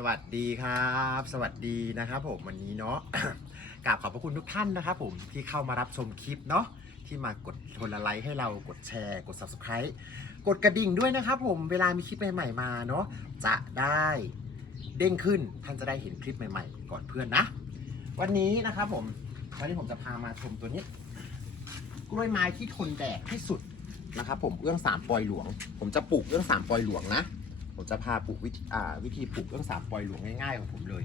สวัสดีครับ สวัสดีนะครับผมวันนี้เนาะ กราบขอบพระคุณทุกท่านนะครับผมที่เข้ามารับชมคลิปเนาะที่มากดคนละไลค์ให้เรากดแชร์ กด subscribe กดกระดิ่งด้วยนะครับผมเวลามีคลิปใหม่ๆมาเนาะจะได้เด้งขึ้นท่านจะได้เห็นคลิปใหม่ๆ ก่อนเพื่อนนะ วันนี้นะครับผมวันนี้ผมจะพามาชมตัวนี้ กล้วยไม้ที่ทนแดดที่สุดนะครับผมเอื้องสามปอยหลวง ผมจะปลูกเอื้องสามปอยหลวงนะ ผมจะพาปลูกวิธีวิธีปลูกเรื่องสามปอยหลวงง่ายๆของผมเลย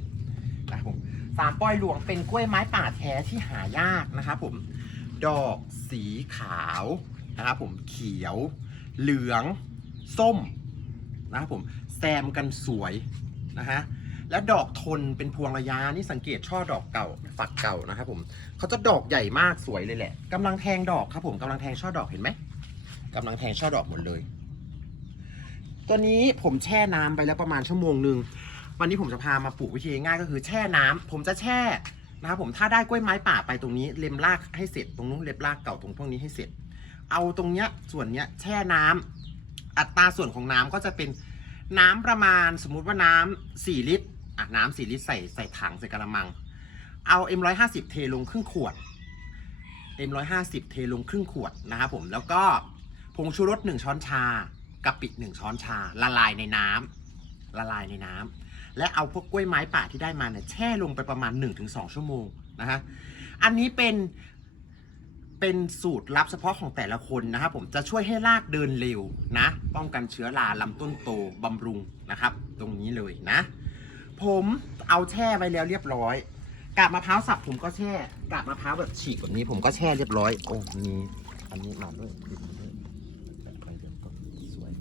นะครับผมสามปอยหลวงเป็นกล้วยไม้ป่าแท้ที่หายากนะครับผมดอกสีขาวนะครับผมเขียว เหลือง ส้มนะครับผมแซมกันสวยนะฮะและดอกทนเป็นพวงระยะนี่สังเกตช่อดอกเก่าฝักเก่านะครับผมเขาจะดอกใหญ่มากสวยเลยแหละกำลังแทงดอกครับผมกำลังแทงช่อดอกเห็นไหมกำลังแทงช่อดอกหมดเลย ตัวนี้ผมแช่น้ำไปแล้วประมาณชั่วโมงหนึ่งวันนี้ผมจะพามาปลูกวิธีง่ายก็คือแช่น้ำผมจะแช่นะครับผมถ้าได้กล้วยไม้ป่าไปตรงนี้เล็มรากให้เสร็จตรงนู้นเล็มรากเก่าตรงพวกนี้ให้เสร็จ เอาตรงเนี้ยส่วนเนี้ยแช่น้ำอัตราส่วนของน้ำก็จะเป็นน้ำประมาณสมมุติว่าน้ำ4ลิตรอะน้ำ4ลิตรใส่ใส่ถังใส่กระมัง เอา M150 เทลงครึ่งขวด M150 เทลงครึ่งขวดนะครับผมแล้วก็ผงชูรส1ช้อนชา กะปิหนึ่งช้อนชา ละลายในน้ำละลายในน้ำและเอาพวกกล้วยไม้ป่าที่ได้มาเนี่ยแช่ลงไปประมาณ 1-2 ชั่วโมงนะฮะอันนี้เป็นเป็นสูตรลับเฉพาะของแต่ละคนนะครับผมจะช่วยให้รากเดินเร็วนะ ป้องกันเชื้อราลำต้นโตบำรุงนะครับ ตรงนี้เลยนะ ผมเอาแช่ไว้แล้วเรียบร้อยกาบมะพร้าวสับผมก็แช่กาบมะพร้าวแบบฉีกแบบนี้ผมก็แช่เรียบร้อยโอ้มีอันนี้มาด้วยติดมาด้วยแบบไปเดินต้นสวย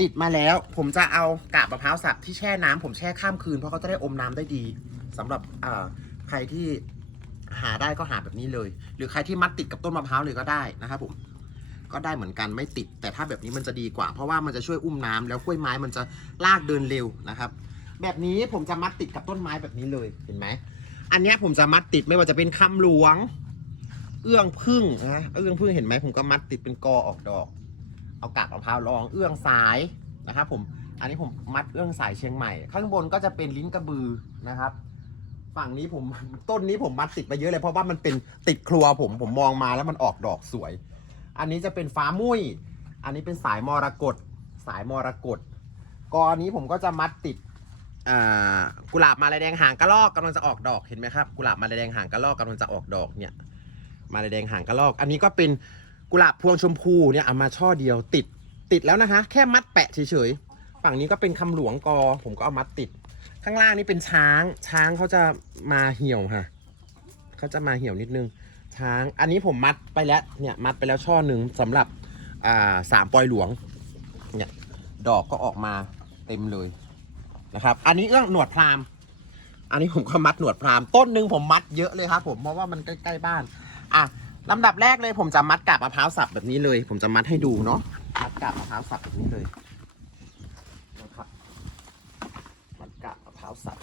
ติดมาแล้ว ผมจะเอากาบมะพร้าวสับที่แช่น้ำผมแช่ข้ามคืนเพราะเขาจะได้อมน้ำได้ดีสำหรับอ่าใครที่หาได้ก็หาแบบนี้เลย หรือใครที่มัดติดกับต้นมะพร้าวเลยก็ได้นะครับผมก็ได้เหมือนกันไม่ติด แต่ถ้าแบบนี้มันจะดีกว่า เพราะว่ามันจะช่วยอุ้มน้ำแล้วกล้วยไม้มันจะลากเดินเร็วนะครับ แบบนี้ผมจะมัดติดกับต้นไม้แบบนี้เลยเห็นไหมอันนี้ผมจะมัดติดไม่ว่าจะเป็นคำหลวง เอื้องพึ่งนะเอื้องพึ่งเห็นไหมผมก็มัดติดเป็นกอออกดอก เอากากมะพร้าวรองเอื้องสายนะครับผมอันนี้ผมมัดเอื้องสายเชียงใหม่ ข้างบนก็จะเป็นลิ้นกระบือนะครับ ฝั่งนี้ผมต้นนี้ผมมัดติดไปเยอะเลย เพราะว่ามันเป็นติดครัวผมผมมองมาแล้วมันออกดอกสวย อันนี้จะเป็นฟ้ามุ้ย อันนี้เป็นสายมรกตสายมรกตกอนี้ผมก็จะมัดติดกุหลาบมาลายแดงหางกระรอกกำลังจะออกดอกเห็นไหมครับกุหลาบมาลายแดงหางกระรอกกำลังจะออกดอกเนี่ยมาลายแดงหางกระรอก อันนี้ก็เป็น กุหลาบพวงชมพูเนี่ยเอามาช่อเดียวติดติดแล้วนะคะ แค่มัดแปะเฉยๆฝั่งนี้ก็เป็นคำหลวงกอ ผมก็เอามัดติด ข้างล่างนี่เป็นช้าง ช้างเขาจะมาเหี่ยวค่ะเขาจะมาเหี่ยวนิดนึง ช้างอันนี้ผมมัดไปแล้วเนี่ยมัดไปแล้วช่อหนึ่งสำหรับอ่าสามปอยหลวงเนี่ยดอกก็ออกมาเต็มเลยนะครับ อันนี้เอื้องหนวดพรามอันนี้ผมก็มัดหนวดพรามต้นหนึ่งผมมัดเยอะเลยครับผมเพราะว่ามันใกล้ๆบ้านอะ ลำดับแรกเลยผมจะมัดกาบมะพร้าวสับแบบนี้เลย ผมจะมัดให้ดูเนาะมัดกาบมะพร้าวสับแบบนี้เลยนะครับมัดกาบมะพร้าวสับ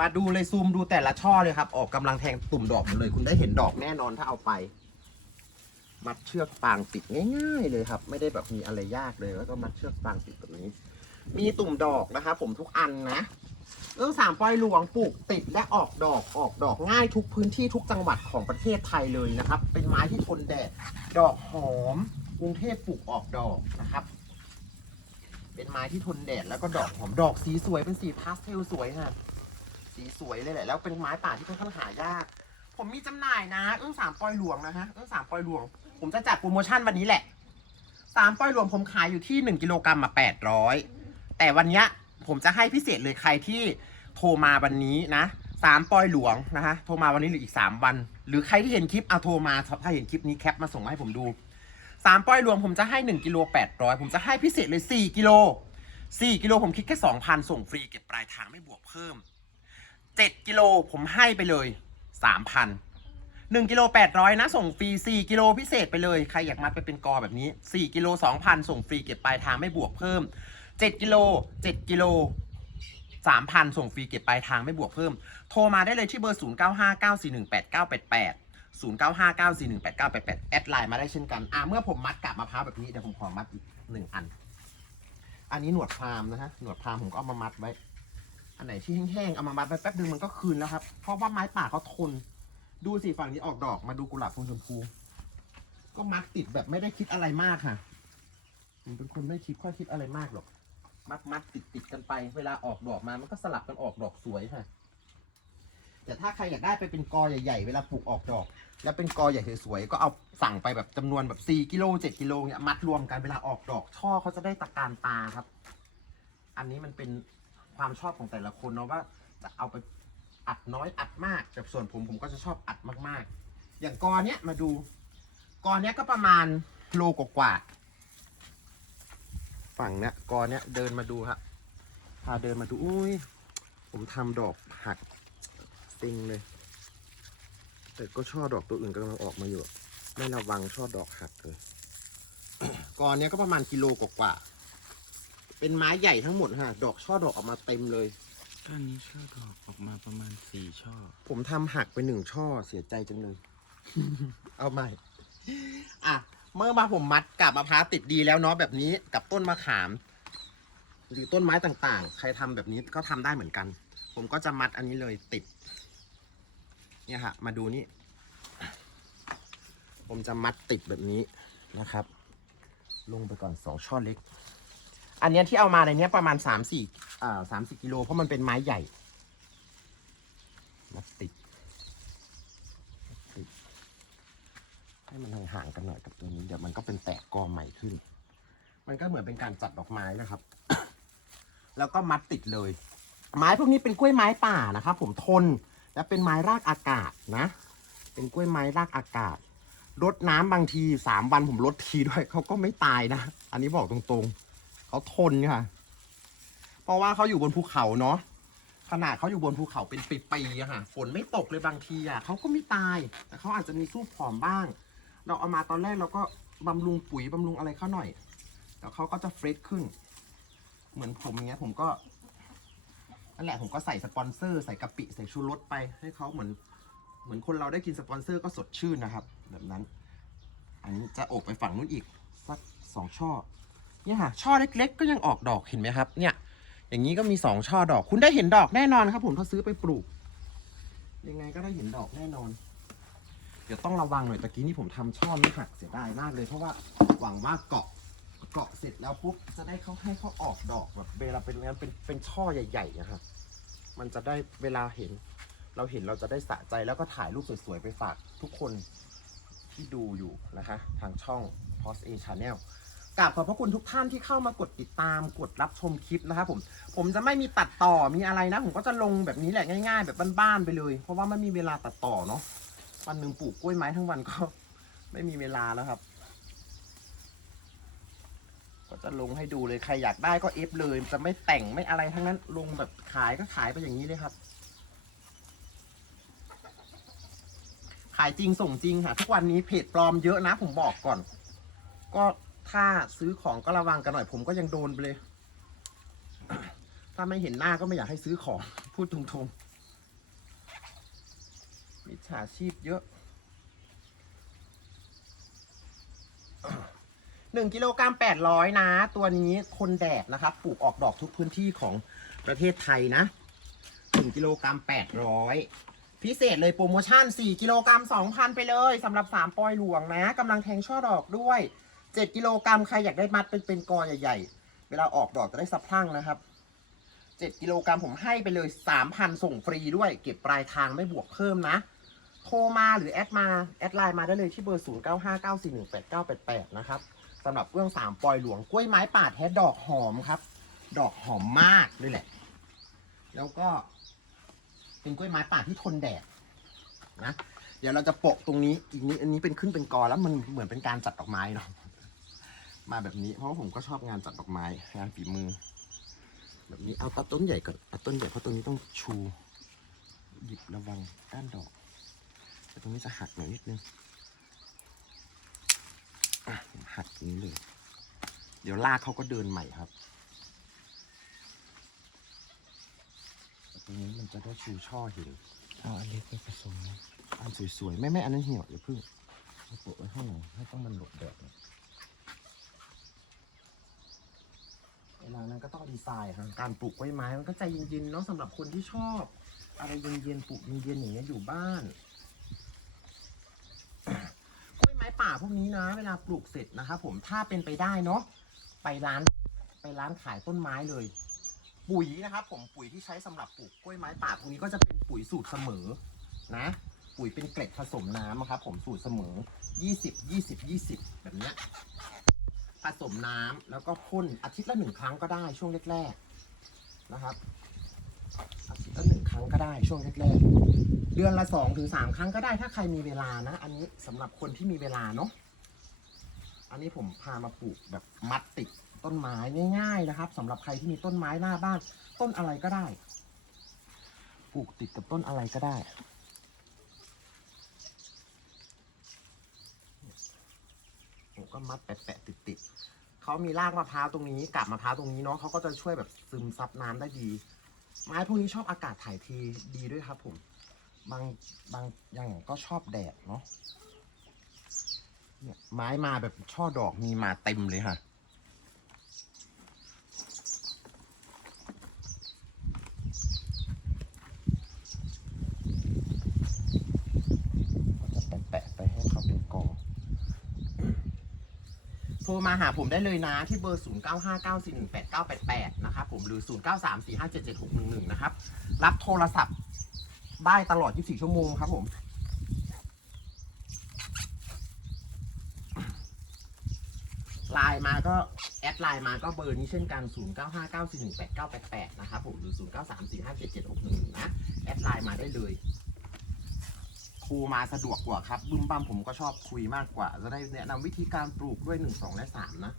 มาดูเลยซูมดูแต่ละช่อเลยครับ ออกกำลังแทงตุ่มดอกหมดเลย คุณได้เห็นดอกแน่นอนถ้าเอาไป มัดเชือกฟางติดง่าย ๆ เลยครับ ไม่ได้แบบมีอะไรยากเลยแล้วก็มัดเชือกฟางติดแบบนี้ มีตุ่มดอกนะครับผมทุกอันนะ เรื่องสามปอยหลวงปลูกติดและออกดอกออกดอกง่ายทุกพื้นที่ทุกจังหวัดของประเทศไทยเลยนะครับ เป็นไม้ที่ทนแดด ดอกหอมกรุงเทพปลูกออกดอกนะครับ เป็นไม้ที่ทนแดดแล้วก็ดอกหอมดอกสีสวยเป็นสีพาสเทลสวยฮะสีสวยเลยแหละแล้วเป็นไม้ป่าที่ค่อนข้างหายาก ผมมีจำหน่ายนะเอื้องสามปอยหลวงนะฮะเอื้องสามปอยหลวง ผมจะจัดโปรโมชั่นวันนี้แหละสามปอยหลวงผมขายอยู่ที่หนึ่งกิโลกรัมมาแปดร้อยแต่วันเนี้ย ผมจะให้พิเศษเลยใครที่โทรมาวันนี้นะสามปอยหลวงนะฮะโทรมาวันนี้หรืออีกสามวัน หรือใครที่เห็นคลิปเอาโทรมาถ้าเห็นคลิปนี้แคปมาส่งมาให้ผมดูสามปอยหลวงผมจะให้หนึ่งกิโลแปดร้อยผมจะให้พิเศษเลยสี่กิโลสี่กิโลผมคิดแค่สองพันส่งฟรีเก็บปลายทางไม่บวกเพิ่มเจ็ดกิโลผมให้ไปเลยสามพันหนึ่งกิโลแปดร้อยนะส่งฟรีสี่กิโลพิเศษไปเลยใครอยากมัดไปเป็นกอแบบนี้สี่กิโลสองพันส่งฟรีเก็บปลายทางไม่บวกเพิ่ม เจ็ดกิโลเจ็ดกิโลสามพันส่งฟรีเก็บปลายทางไม่บวกเพิ่ม โทรมาได้เลยที่เบอร์ 0 9 5 9 4 1 8 9 8 8 0 9 5 9 4 1 8 9 8 8 แอดไลน์มาได้เช่นกัน อ่าเมื่อผมมัดกาบมะพร้าวแบบนี้ เดี๋ยวผมขอมัดอีกหนึ่งอัน อันนี้หนวดพรามนะฮะ หนวดพรามผมก็เอามามัดไว้ อันไหนที่แห้งๆ เอามามัดไว้แป๊บนึงมันก็คืนแล้วครับ เพราะว่าไม้ป่าเขาทน ดูสิฝั่งนี้ออกดอก มาดูกุหลาบพวงชมพู ก็มัดติดแบบไม่ได้คิดอะไรมากค่ะผมเป็นคนไม่คิดค่อยคิดอะไรมากหรอก มัดมัดติดติดกันไป เวลาออกดอกมามันก็สลับกันออกดอกสวยค่ะ แต่ถ้าใครอยากได้ไปเป็นกอใหญ่ๆ เวลาปลูกออกดอก แล้วเป็นกอใหญ่สวยๆก็เอาสั่งไปแบบจำนวนแบบ4กิโล7กิโลเนี่ยมัดรวมกันเวลาออกดอกช่อเขาจะได้ตะการตาครับ อันนี้มันเป็นความชอบของแต่ละคนเนาะว่าจะเอาไปอัดน้อยอัดมากแต่ส่วนผมผมก็จะชอบอัดมากๆ อย่างกอเนี้ยมาดูกอเนี้ยก็ประมาณโลกว่า ฝั่งเนี้ยกอเนี้ยเดินมาดูครับพาเดินมาดูอุ้ยผมทำดอกหักซิงเลย แต่ก็ช่อดอกตัวอื่นกำลังออกมาอยู่ ไม่ระวังช่อดอกหักเลยกอเนี้ยก็ประมาณกิโลกว่าๆเป็นไม้ใหญ่ทั้งหมดฮะดอกช่อดอกออกมาเต็มเลยต้นนี้ช่อดอกออกมาประมาณสี่ช่อ ผมทำหักไปหนึ่งช่อเสียใจจังเลย เอาใหม่ อะ เมื่อมาผมมัดกับมะพร้าวติดดีแล้วเนาะแบบนี้กับต้นมะขาม หรือต้นไม้ต่างๆ ใครทำแบบนี้ก็ทำได้เหมือนกัน ผมก็จะมัดอันนี้เลยติด เนี่ยฮะ มาดูนี่ ผมจะมัดติดแบบนี้นะครับ ลงไปก่อนสองช่อเล็ก อันเนี้ยที่เอามาในเนี้ยประมาณสามสี่อ่าสามสิบกิโลเพราะมันเป็นไม้ใหญ่มัดติด ให้มันห่างๆกันหน่อยกับตัวนี้เดี๋ยวมันก็เป็นแตกกอใหม่ขึ้น มันก็เหมือนเป็นการจัดดอกไม้นะครับ แล้วก็มัดติดเลย ไม้พวกนี้เป็นกล้วยไม้ป่านะครับผมทนและเป็นไม้รากอากาศนะ เป็นกล้วยไม้รากอากาศรดน้ำบางทีสามวันผมรดทีด้วยเขาก็ไม่ตายนะ อันนี้บอกตรงๆ เขาทนค่ะ เพราะว่าเขาอยู่บนภูเขาเนาะขนาดเขาอยู่บนภูเขาเป็นปีๆอะค่ะ ฝนไม่ตกเลยบางทีอะเขาก็ไม่ตาย แต่เขาอาจจะมีสู้ผอมบ้าง เราเอามาตอนแรกเราก็บำรุงปุ๋ยบำรุงอะไรเขาหน่อย แล้วเขาก็จะเฟรชขึ้น เหมือนผมอย่างเงี้ยผมก็นั่นแหละผมก็ใส่สปอนเซอร์ใส่กะปิใส่ชูรสไปให้เขาเหมือน เหมือนคนเราได้กินสปอนเซอร์ก็สดชื่นนะครับ แบบนั้น อันนี้จะอบไปฝั่งนู้นอีกสักสองช่อเนี่ยค่ะช่อเล็ก ๆ ก็ยังออกดอกเห็นไหมครับ เนี่ย อย่างนี้ก็มีสองช่อดอก คุณได้เห็นดอกแน่นอนครับ ผมถ้าซื้อไปปลูก ยังไงก็ได้เห็นดอกแน่นอน เดี๋ยวต้องระวังหน่อยตะกี้นี่ผมทำช่อไม่หักเสียดายมากเลย เพราะว่าหวังว่าเกาะเกาะเสร็จแล้วปุ๊บจะได้เขาให้เขาออกดอกแบบเวลาเป็นงั้นเป็นเป็นช่อใหญ่ๆอะครับมันจะได้เวลาเห็น เราเห็นเราจะได้สะใจแล้วก็ถ่ายรูปสวยๆไปฝากทุกคนที่ดูอยู่นะคะ ทางช่อง p o s A Channel กราบขอบพระคุณทุกท่านที่เข้ามากดติดตามกดรับชมคลิปนะครับผมผมจะไม่มีตัดต่อมีอะไรนะ ผมก็จะลงแบบนี้แหละง่าย ๆ แบบบ้านๆไปเลย เพราะว่าไม่มีเวลาตัดต่อเนาะ วันหนึ่งปลูกกล้วยไม้ทั้งวันก็ไม่มีเวลาแล้วครับ ก็จะลงให้ดูเลยใครอยากได้ก็เอฟเลย จะไม่แต่งไม่อะไรทั้งนั้นลงแบบขายก็ขายไปอย่างนี้เลยครับ ขายจริงส่งจริงค่ะทุกวันนี้เพจปลอมเยอะนะ ผมบอกก่อน ก็ถ้าซื้อของก็ระวังกันหน่อย ผมก็ยังโดนไปเลย ถ้าไม่เห็นหน้าก็ไม่อยากให้ซื้อของพูดตรงๆ ฉาชีพเยอะหนึ่งกิโลกรัมแปดร้อยนะ ตัวนี้คนแดดนะครับปลูกออกดอกทุกพื้นที่ของประเทศไทยนะหนึ่งกิโลกรัมแปดร้อยพิเศษเลยโปรโมชั่น 4 กิโลกรัม2,000 ไปเลยสำหรับ 3 ปอยหลวงนะกำลังแทงช่อดอกด้วย 7 กิโลกรัมใครอยากได้มัดเป็นเป็นกอใหญ่ๆ เวลาออกดอกจะได้สะพรั่งนะครับ 7 กิโลกรัมผมให้ไปเลย 3,000 ส่งฟรีด้วย เก็บปลายทางไม่บวกเพิ่มนะ โทรมาหรือแอดมา แอดไลน์มาได้เลยที่เบอร์ 0959418988 นะครับสำหรับเรื่อง3ปอยหลวงกล้วยไม้ป่าแท้ดอกหอมครับ ดอกหอมมากด้วยแหละ แล้วก็ เป็นกล้วยไม้ป่าที่ทนแดดนะเดี๋ยวเราจะโปะตรงนี้อีกนี้อันนี้เป็นขึ้นเป็นกอแล้วมันเหมือนเป็นการจัดดอกไม้เนาะมาแบบนี้เพราะผมก็ชอบงานจัดดอกไม้งานฝีมือ แบบนี้เอาตัดต้นใหญ่ก่อนเอาต้นใหญ่เพราะต้นนี้ต้องชู หยิบระวังก้านดอก แต่ตรงนี้จะหักหน่อยนิดนึงอะผมหักตรงนี้เลย เดี๋ยวลากเขาก็เดินใหม่ครับแต่ตรงนี้มันจะได้ชูช่อเห็นเอาอันเล็กไปผสมนะอันสวยๆไม่ไม่อันนั้นเหี่ยวอย่าเพิ่งเอาโปะไว้ข้างหลังให้ต้องมันหลบแดดหน่อยอันลานั้นก็ต้องดีไซน์ค่ะการปลูกกล้วยไม้มันก็ใจเย็นๆเนาะสำหรับคนที่ชอบ อะไรเย็นๆปลูกเย็นๆอย่างเงี้ยอยู่บ้าน กล้วยไม้ป่า พวกนี้นะ เวลาปลูกเสร็จนะครับผมถ้าเป็นไปได้เนาะไปร้านไปร้านขายต้นไม้เลย ปุ๋ยนะครับผมปุ๋ยที่ใช้สำหรับปลูกกล้วยไม้ป่าพวกนี้ก็จะเป็นปุ๋ยสูตรเสมอนะ ปุ๋ยเป็นเกล็ดผสมน้ำอะครับ ผมสูตรเสมอ 20 20 20 แบบเนี้ยผสมน้ำแล้วก็พ่นอาทิตย์ละหนึ่งครั้งก็ได้ช่วงแรกๆนะครับอา ทิตย์ละหนึ่งครั้งก็ได้ช่วงแรกๆเดือนละสองถึงสามครั้งก็ได้ถ้าใครมีเวลานะ อันนี้สำหรับคนที่มีเวลาเนาะอันนี้ผมพามาปลูกแบบมัดติดต้นไม้ง่าย ๆนะครับสำหรับใครที่มีต้นไม้หน้าบ้าน ต้นอะไรก็ได้ ปลูกติดกับต้นอะไรก็ได้ผมก็มัดแปะๆติดๆเขามีรากมะพร้าวตรงนี้กับมะพร้าวตรงนี้เนาะเขาก็จะช่วยแบบซึมซับน้ำได้ดี ไม้พวกนี้ชอบอากาศถ่ายเทดีด้วยครับผม บางบางอย่างก็ชอบแดดเนาะเนี่ยไม้มาแบบช่อดอกมีมาเต็มเลยค่ะ ก็จะแปะๆไปให้เขาเป็นกอง โทรมาหาผมได้เลยนะที่เบอร์ 0959418988 นะครับผมหรือ 0934577611 นะครับ รับโทรศัพท์ได้ตลอด 24 ชั่วโมงครับผมไลน์มาก็ แอดไลน์มาก็เบอร์นี้เช่นกัน 0959418988 นะครับผมหรือ 0934577611 นะ แอดไลน์มาได้เลย โทรมาสะดวกกว่าครับบึ้มบั้มผมก็ชอบคุยมากกว่า จะได้แนะนำวิธีการปลูกด้วยหนึ่งสองและสามนะ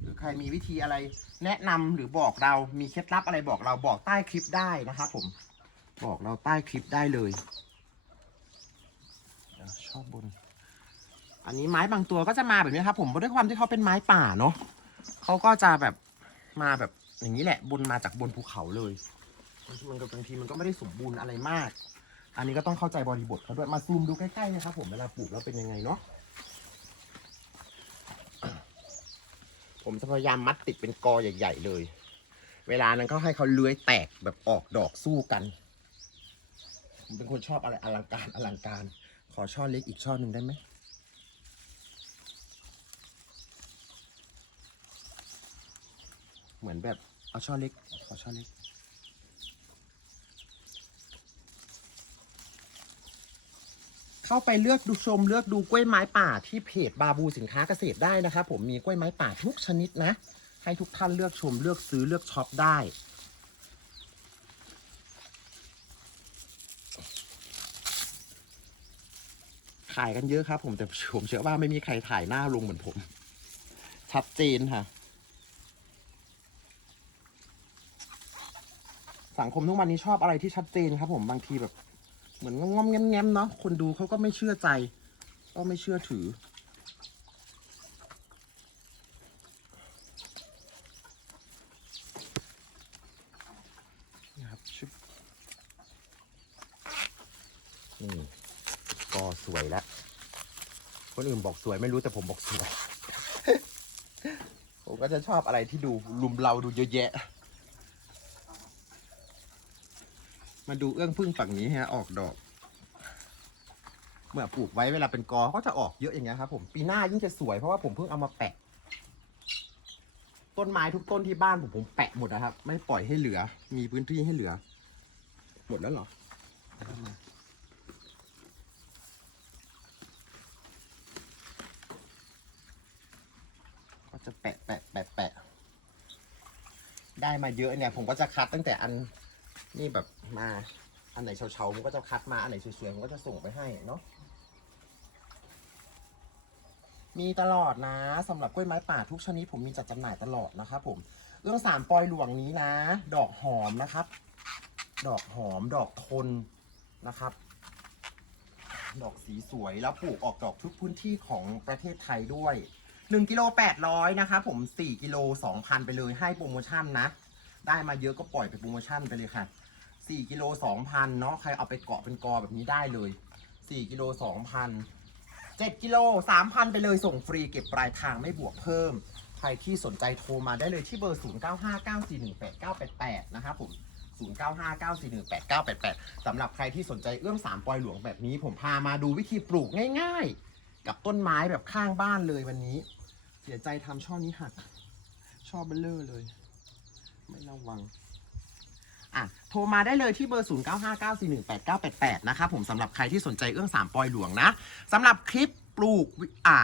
หรือใครมีวิธีอะไรแนะนำหรือบอกเรามีเคล็ดลับอะไรบอกเราบอกใต้คลิปได้นะครับผมบอกเราใต้คลิปได้เลยชอบบน อันนี้ไม้บางตัวก็จะมาแบบนี้ครับ ผมด้วยความที่เขาเป็นไม้ป่าเนาะเขาก็จะแบบมาแบบอย่างนี้แหละ บนมาจากบนภูเขาเลย มันก็บางทีมันก็ไม่ได้สมบูรณ์อะไรมาก อันนี้ก็ต้องเข้าใจบริบทเขาด้วย มาซูมดูใกล้ๆนะครับผมเวลาปลูกแล้วเป็นยังไงเนาะ ผมจะพยายามมัดติดเป็นกอใหญ่ ๆ เลย เวลานั้นก็ให้เขาเลื้อยแตกแบบออกดอกสู้กัน ผมเป็นคนชอบอะไรอลังการอลังการ ขอช่อเล็กอีกช่อหนึ่งได้ไหมเหมือนแบบเอาช่อเล็กขอช่อเล็ก เข้าไปเลือกดูชมเลือกดูกล้วยไม้ป่าที่เพจบาบูสินค้าเกษตรได้นะครับผมมีกล้วยไม้ป่าทุกชนิดนะ ให้ทุกท่านเลือกชมเลือกซื้อเลือกช็อปได้ขายกันเยอะครับผมแต่ผมเชื่อว่าไม่มีใครถ่ายหน้าลงเหมือนผม ชัดเจนค่ะ สังคมทุกวันนี้ชอบอะไรที่ชัดเจนครับผมบางทีแบบ เหมือนงอมๆแง้มๆเนาะคนดูเขาก็ไม่เชื่อใจ ก็ไม่เชื่อถือ นี่ครับชุบนี่ก็สวยแล้ว คนอื่นบอกสวยไม่รู้แต่ผมบอกสวย ผมก็จะชอบอะไรที่ดูลุมเราดูเยอะแยะ มาดูเอื้องพึ่งฝั่งนี้ฮะออกดอก เมื่อปลูกไว้เวลาเป็นกอก็จะออกเยอะอย่างเงี้ยครับผมปีหน้ายิ่งจะสวยเพราะว่าผมเพิ่งเอามาแปะ ต้นไม้ทุกต้นที่บ้านผมผมแปะหมดนะครับ ไม่ปล่อยให้เหลือ มีพื้นที่ให้เหลือ หมดแล้วเหรอก็จะแปะแปะแปะแปะได้มาเยอะเนี่ย ผมก็จะคัดตั้งแต่อัน นี่แบบมาอันไหนเฉาๆผมก็จะคัดมา อันไหนสวยๆผมก็จะส่งไปให้เนาะมีตลอดนะสำหรับกล้วยไม้ป่าทุกชนิดผมมีจัดจำหน่ายตลอดนะครับผมเรื่องสามปอยหลวงนี้นะ ดอกหอมนะครับ ดอกหอมดอกทนนะครับ ดอกสีสวยแล้วปลูกออกดอกทุกพื้นที่ของประเทศไทยด้วย1กิโล800นะครับผม4กิโล2,000 ไปเลยให้โปรโมชั่นนะ ได้มาเยอะก็ปล่อยไปโปรโมชั่นไปเลยค่ะ 4กิโล2,000เนาะใครเอาไปเกาะเป็นกอแบบนี้ได้เลย4กิโล2,000 7กิโล3,000ไปเลยส่งฟรีเก็บปลายทางไม่บวกเพิ่ม ใครรที่สนใจโทรมาได้เลยที่เบอร์ 0959418988 นะครับผม0959418988สำหรับใครที่สนใจเอื้อมสามปอยหลวงแบบนี้ ผมพามาดูวิธีปลูกง่ายๆ กับต้นไม้แบบข้างบ้านเลยวันนี้ เสียใจทำช่อนี้หัก ช่อเบลเลอร์เลย ไม่ระวัง อะโทรมาได้เลยที่เบอร์ 0959418988 นะครับผมสำหรับใครที่สนใจเอื้องสามปอยหลวงนะสำหรับคลิปปลูกอ่า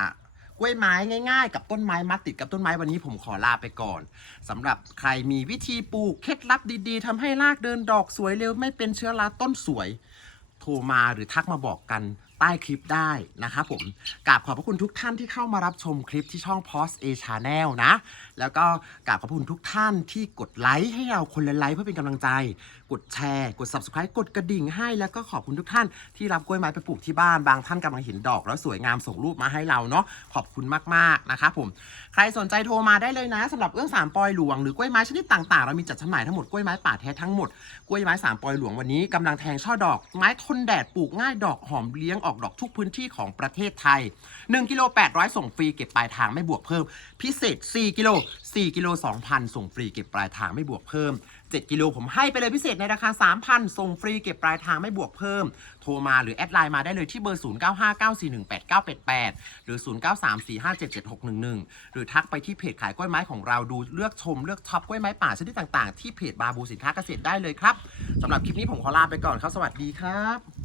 กล้วยไม้ง่ายๆ กับต้นไม้มัดติดกับต้นไม้วันนี้ผมขอลาไปก่อนสำหรับใครมีวิธีปลูกเคล็ดลับดีๆทำให้รากเดินดอกสวยเร็วไม่เป็นเชื้อราต้นสวย โทรมาหรือทักมาบอกกัน ใต้คลิปได้นะครับผมกราบขอบพระคุณทุกท่านที่เข้ามารับชมคลิปที่ช่อง p o s A Channel นะ แล้วก็กราบขอบคุณทุกท่านที่กดไลค์ให้เราคนละไลค์เพื่อเป็นกำลังใจ กดแชร์ กด subscribe กดกระดิ่งให้ แล้วก็ขอบคุณทุกท่านที่รับกล้วยไม้ไปปลูกที่บ้าน บางท่านกำลังเห็นดอกแล้วสวยงามส่งรูปมาให้เราเนาะ ขอบคุณมากๆนะครับผม ใครสนใจโทรมาได้เลยนะสำหรับเอื้องสามปอยหลวงหรือกล้วยไม้ชนิดต่างๆ เรามีจัดจำหน่ายทั้งหมดกล้วยไม้ป่าแท้ทั้งหมด กล้วยไม้สามปอยหลวงวันนี้กำลังแทงช่อดอก ไม้ทนแดดปลูกง่ายดอกหอมเลี้ยงออกดอกทุกพื้นที่ของประเทศไทย 1กิโล800 ส่งฟรีเก็บปลายทางไม่บวกเพิ่ม พิเศษ 4กิโล4กิโล2,000 ส่งฟรีเก็บปลายทางไม่บวกเพิ่ม 7กิโลผมให้ไปเลยพิเศษในราคา 3,000 ส่งฟรีเก็บปลายทางไม่บวกเพิ่ม โทรมาหรือแอดไลน์มาได้เลยที่เบอร์ 0959418988 หรือ 0934577611 หรือทักไปที่เพจขายกล้วยไม้ของเราดูเลือกชมเลือกท็อปกล้วยไม้ป่าชนิดต่างๆ ที่เพจบาบูสินค้าเกษตรได้เลยครับสำหรับคลิปนี้ผมขอลาไปก่อนครับ สวัสดีครับ